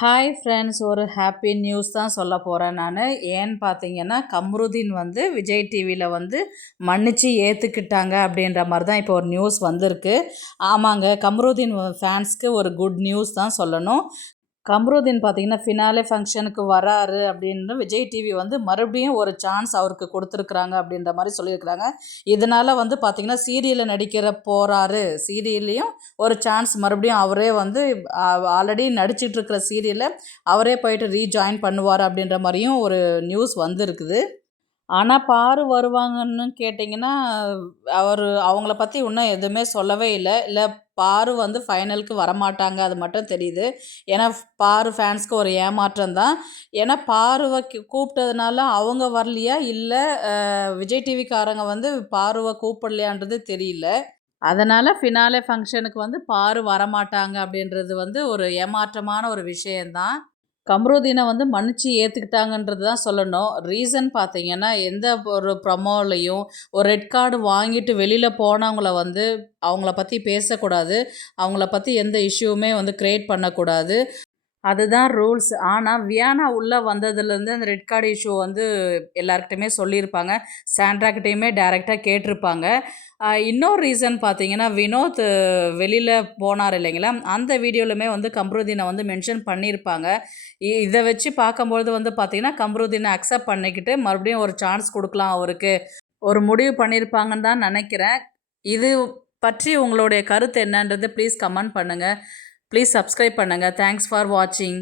Hi friends, ஒரு happy news தான் சொல்ல போகிறேன் நான். ஏன்னு பார்த்தீங்கன்னா, கம்ருதீன் வந்து விஜய் டிவியில் வந்து மன்னிச்சு ஏற்றுக்கிட்டாங்க அப்படின்ற மாதிரி தான் இப்போ ஒரு நியூஸ் வந்திருக்கு. ஆமாங்க, கம்ருதீன் ஃபேன்ஸ்க்கு ஒரு குட் நியூஸ் தான் சொல்லணும். கம்ருதீன் பார்த்தீங்கன்னா ஃபினாலே ஃபங்க்ஷனுக்கு வராரு அப்படின்னு விஜய் டிவி வந்து மறுபடியும் ஒரு சான்ஸ் அவருக்கு கொடுத்துருக்குறாங்க அப்படின்ற மாதிரி சொல்லியிருக்கிறாங்க. இதனால் வந்து பார்த்திங்கன்னா சீரியலில் நடிக்கிற போகிறாரு, சீரியல்லையும் ஒரு சான்ஸ் மறுபடியும் அவரே வந்து ஆல்ரெடி நடிச்சிட்ருக்கிற சீரியலை அவரே போயிட்டு ரீஜாயின் பண்ணுவார் அப்படின்ற மாதிரியும் ஒரு நியூஸ் வந்திருக்குது. ஆனால் பாரு வருவாங்கன்னு கேட்டிங்கன்னா, அவங்கள பற்றி இன்னும் எதுவுமே சொல்லவே இல்லை பாரு வந்து ஃபைனலுக்கு வரமாட்டாங்க, அது மட்டும் தெரியுது. ஏன்னா பாரு ஃபேன்ஸ்க்கு ஒரு ஏமாற்றம் தான். ஏன்னா பாருவை கூப்பிட்டதுனால அவங்க வரலையா, இல்லை விஜய் டிவிக்காரங்க வந்து பாருவை கூப்பிடலையான்றது தெரியல. அதனால் ஃபினாலே ஃபங்க்ஷனுக்கு வந்து பாரு வரமாட்டாங்க அப்படின்றது வந்து ஒரு ஏமாற்றமான ஒரு விஷயந்தான். கம்ருதீனை வந்து மன்னிச்சு ஏற்றுக்கிட்டாங்கன்றது தான் சொல்லணும். ரீசன் பார்த்தீங்கன்னா, எந்த ஒரு ப்ரமோலையும் ஒரு ரெட் கார்டு வாங்கிட்டு வெளியில் போனவங்கள வந்து அவங்கள பற்றி பேசக்கூடாது. அவங்கள பற்றி எந்த இஷ்யூவுமே வந்து க்ரியேட் பண்ணக்கூடாது. அதுதான் ரூல்ஸ். ஆனால் வியானா உள்ளே வந்ததுலேருந்து அந்த ரெட் கார்டு இஷ்யூ வந்து எல்லாருக்கிட்டையுமே சொல்லியிருப்பாங்க. சாண்ட்ராக்கிட்டையுமே டைரெக்டாக கேட்டிருப்பாங்க. இன்னொரு ரீசன் பார்த்தீங்கன்னா, வினோத் வெளியில் போனார் இல்லைங்களா, அந்த வீடியோலுமே வந்து கம்ருதீனை வந்து மென்ஷன் பண்ணியிருப்பாங்க. இதை வச்சு பார்க்கும்பொழுது வந்து பார்த்திங்கன்னா, கம்ருதீனை அக்செப்ட் பண்ணிக்கிட்டு மறுபடியும் ஒரு சான்ஸ் கொடுக்கலாம் அவருக்கு, ஒரு முடிவு பண்ணியிருப்பாங்கன்னு தான் நினைக்கிறேன். இது பற்றி உங்களுடைய கருத்து என்னன்றது ப்ளீஸ் கமெண்ட் பண்ணுங்கள். ப்ளீஸ் சப்ஸ்கிரைப் பண்ணுங்கள். தேங்க்ஸ் ஃபார் வாட்சிங்.